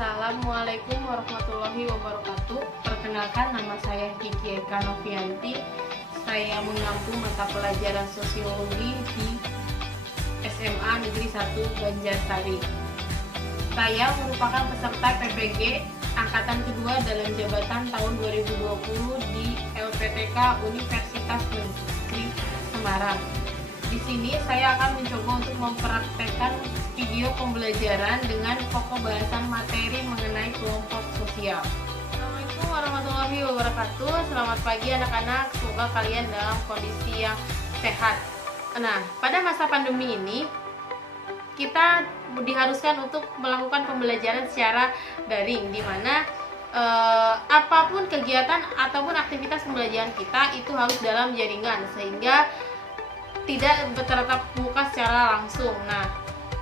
Assalamualaikum warahmatullahi wabarakatuh. Perkenalkan, nama saya Kiki Eka Novianti. Saya mengampu mata pelajaran sosiologi di SMA Negeri 1 Banjarsari. Saya merupakan peserta PPG angkatan kedua dalam jabatan tahun 2020 di LPTK Universitas Negeri Semarang. Di sini saya akan mencoba untuk mempraktekkan video pembelajaran dengan pokok bahasan materi mengenai kelompok sosial. Assalamualaikum warahmatullahi wabarakatuh. Selamat pagi anak-anak, semoga kalian dalam kondisi yang sehat. Nah, pada masa pandemi ini kita diharuskan untuk melakukan pembelajaran secara daring, di mana apapun kegiatan ataupun aktivitas pembelajaran kita itu harus dalam jaringan, sehingga tidak bertatap muka secara langsung. Nah,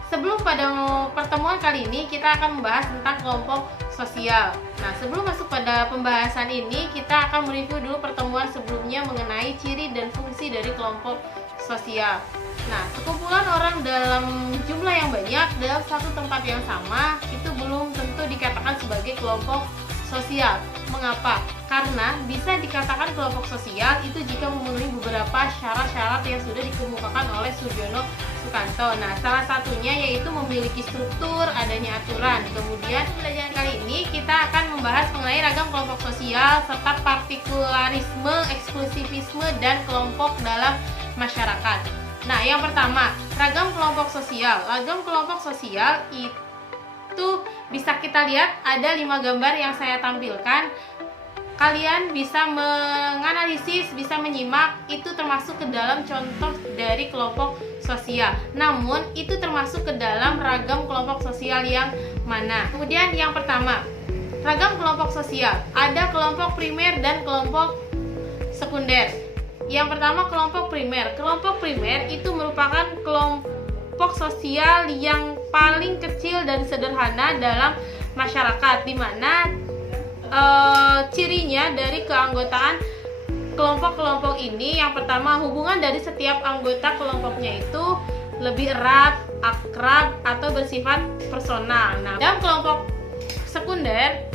sebelum pada pertemuan kali ini kita akan membahas tentang kelompok sosial. Nah, sebelum masuk pada pembahasan ini, kita akan mereview dulu pertemuan sebelumnya mengenai ciri dan fungsi dari kelompok sosial. Nah, sekumpulan orang dalam jumlah yang banyak dalam satu tempat yang sama itu belum tentu dikatakan sebagai kelompok sosial. Mengapa? Karena bisa dikatakan kelompok sosial itu jika memenuhi beberapa syarat-syarat yang sudah dikemukakan oleh Surjono Sukanto. Nah, salah satunya yaitu memiliki struktur, adanya aturan. Kemudian pembelajaran kali ini kita akan membahas mengenai ragam kelompok sosial serta partikularisme, eksklusivisme, dan kelompok dalam masyarakat. Nah, yang pertama, ragam kelompok sosial. Ragam kelompok sosial itu bisa kita lihat ada 5 gambar yang saya tampilkan. Kalian bisa menganalisis, bisa menyimak, itu termasuk ke dalam contoh dari kelompok sosial. Namun, itu termasuk ke dalam ragam kelompok sosial yang mana? Kemudian yang pertama, ragam kelompok sosial. Ada kelompok primer dan kelompok sekunder. Yang pertama, kelompok primer. Kelompok primer itu merupakan kelompok sosial yang paling kecil dan sederhana dalam masyarakat, di mana cirinya dari keanggotaan kelompok-kelompok ini, yang pertama, hubungan dari setiap anggota kelompoknya itu lebih erat, akrab, atau bersifat personal. Nah, dalam kelompok sekunder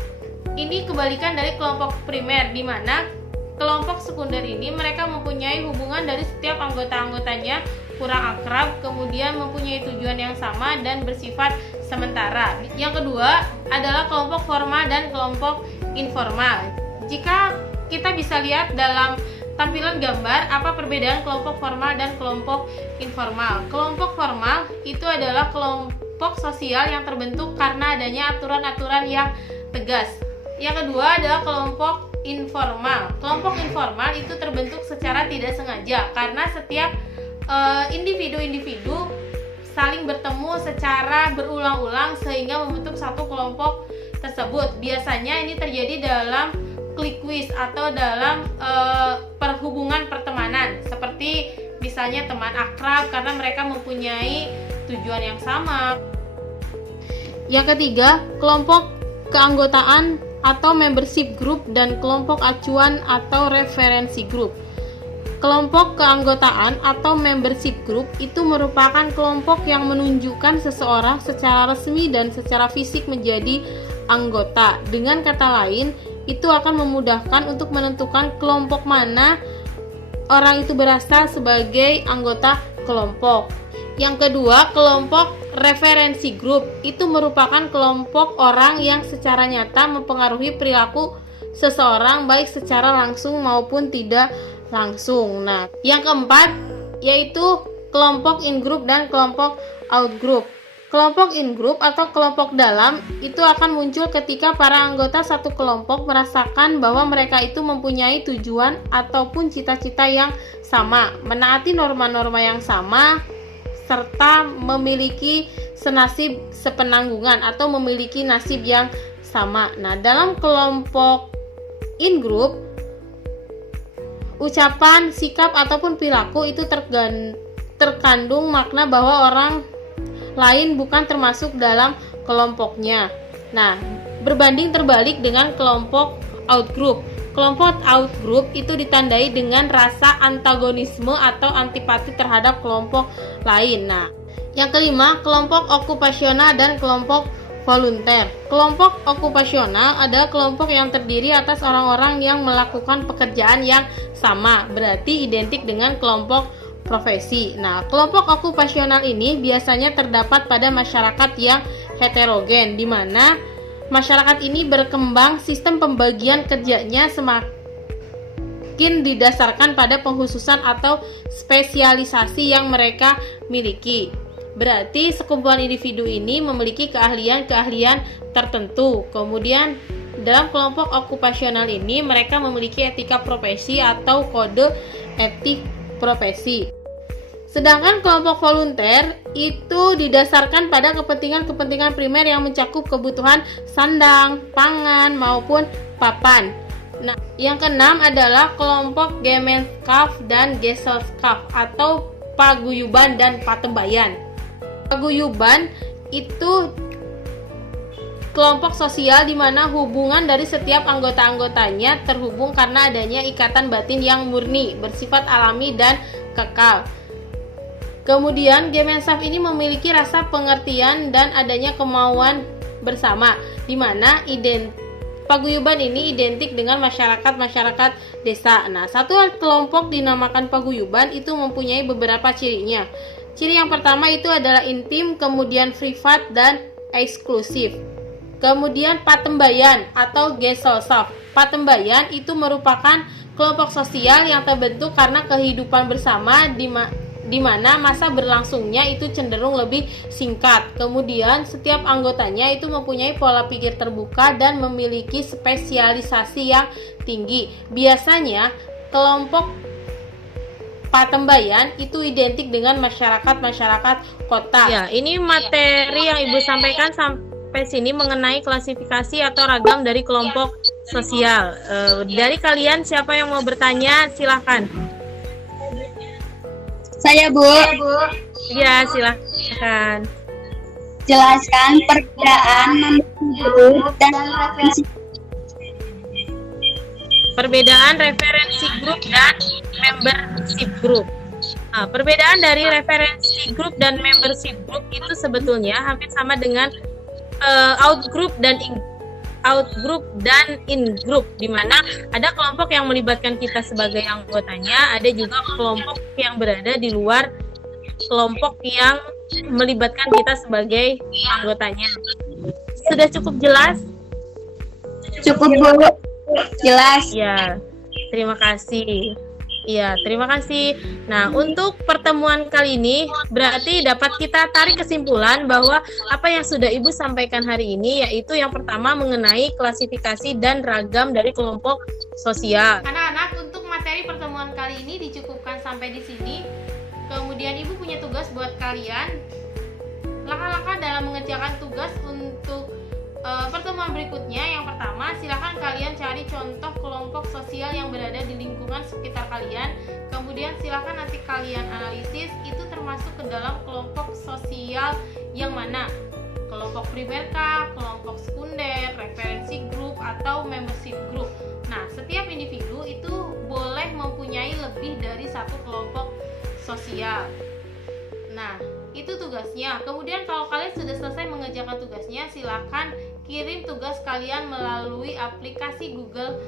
ini kebalikan dari kelompok primer, di mana kelompok sekunder ini mereka mempunyai hubungan dari setiap anggota-anggotanya kurang akrab, kemudian mempunyai tujuan yang sama dan bersifat sementara. Yang kedua adalah kelompok formal dan kelompok informal. Jika kita bisa lihat dalam tampilan gambar apa perbedaan kelompok formal dan kelompok informal. Kelompok formal itu adalah kelompok sosial yang terbentuk karena adanya aturan-aturan yang tegas. Yang kedua adalah kelompok informal. Kelompok informal itu terbentuk secara tidak sengaja karena setiap individu-individu saling bertemu secara berulang-ulang sehingga membentuk satu kelompok tersebut. Biasanya ini terjadi dalam clique atau dalam perhubungan pertemanan, seperti misalnya teman akrab karena mereka mempunyai tujuan yang sama. Yang ketiga, kelompok keanggotaan atau membership group dan kelompok acuan atau referensi group. Kelompok keanggotaan atau membership group itu merupakan kelompok yang menunjukkan seseorang secara resmi dan secara fisik menjadi anggota. Dengan kata lain, itu akan memudahkan untuk menentukan kelompok mana orang itu berasal sebagai anggota kelompok. Yang kedua, kelompok referensi group itu merupakan kelompok orang yang secara nyata mempengaruhi perilaku seseorang baik secara langsung maupun tidak langsung. Nah, yang keempat yaitu kelompok in-group dan kelompok out-group. Kelompok in-group atau kelompok dalam itu akan muncul ketika para anggota satu kelompok merasakan bahwa mereka itu mempunyai tujuan ataupun cita-cita yang sama, menaati norma-norma yang sama, serta memiliki senasib sepenanggungan atau memiliki nasib yang sama. Nah, dalam kelompok in-group, ucapan, sikap, ataupun perilaku itu terkandung makna bahwa orang lain bukan termasuk dalam kelompoknya. Nah, berbanding terbalik dengan kelompok outgroup. Kelompok outgroup itu ditandai dengan rasa antagonisme atau antipati terhadap kelompok lain. Nah, yang kelima, kelompok okupasional dan kelompok volunteer. Kelompok okupasional adalah kelompok yang terdiri atas orang-orang yang melakukan pekerjaan yang sama, berarti identik dengan kelompok profesi. Nah, kelompok okupasional ini biasanya terdapat pada masyarakat yang heterogen, di mana masyarakat ini berkembang sistem pembagian kerjanya semakin didasarkan pada pengkhususan atau spesialisasi yang mereka miliki. Berarti sekumpulan individu ini memiliki keahlian-keahlian tertentu. Kemudian dalam kelompok okupasional ini mereka memiliki etika profesi atau kode etik profesi. Sedangkan kelompok volunteer itu didasarkan pada kepentingan-kepentingan primer yang mencakup kebutuhan sandang, pangan, maupun papan. Nah, yang keenam adalah kelompok Gemeinschaft dan Gesellschaft atau paguyuban dan patembayan. Paguyuban itu kelompok sosial di mana hubungan dari setiap anggota-anggotanya terhubung karena adanya ikatan batin yang murni, bersifat alami dan kekal. Kemudian Gemeinschaft ini memiliki rasa pengertian dan adanya kemauan bersama, di mana paguyuban ini identik dengan masyarakat desa. Nah, satu kelompok dinamakan paguyuban itu mempunyai beberapa cirinya. Ciri yang pertama itu adalah intim, kemudian privat dan eksklusif. Kemudian patembayan atau Gesellschaft. Patembayan itu merupakan kelompok sosial yang terbentuk karena kehidupan bersama di mana masa berlangsungnya itu cenderung lebih singkat. Kemudian setiap anggotanya itu mempunyai pola pikir terbuka dan memiliki spesialisasi yang tinggi. Biasanya kelompok patembayan itu identik dengan masyarakat kota. Ya, ini materi yang Ibu sampaikan sampai sini mengenai klasifikasi atau ragam dari kelompok sosial. Dari kalian siapa yang mau bertanya? Silahkan. Saya, Bu. Ya, silahkan. Jelaskan perbedaan grup dan perbedaan referensi grup dan membership group. Nah, perbedaan dari referensi grup dan membership group itu sebetulnya hampir sama dengan outgroup dan in-group, di mana ada kelompok yang melibatkan kita sebagai anggotanya, ada juga kelompok yang berada di luar kelompok yang melibatkan kita sebagai anggotanya. Sudah cukup jelas? Cukup, Bu. Jelas. Ya, terima kasih. Ya, terima kasih. Nah, untuk pertemuan kali ini berarti dapat kita tarik kesimpulan bahwa apa yang sudah Ibu sampaikan hari ini yaitu yang pertama mengenai klasifikasi dan ragam dari kelompok sosial. Anak-anak, untuk materi pertemuan kali ini dicukupkan sampai di sini. Kemudian Ibu punya tugas buat kalian. Langkah-langkah dalam mengerjakan tugas untuk pertemuan berikutnya. Yang pertama, silakan kalian cari contoh kelompok sosial yang berada di lingkungan sekitar kalian. Kemudian silakan nanti kalian analisis itu termasuk ke dalam kelompok sosial yang mana, kelompok primer kah, kelompok sekunder, referensi grup atau membership group. Nah, setiap individu itu boleh mempunyai lebih dari satu kelompok sosial. Nah, itu tugasnya. Kemudian kalau kalian sudah selesai mengerjakan tugasnya, silakan kirim tugas kalian melalui aplikasi Google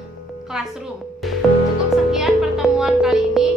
Classroom. Cukup sekian pertemuan kali ini.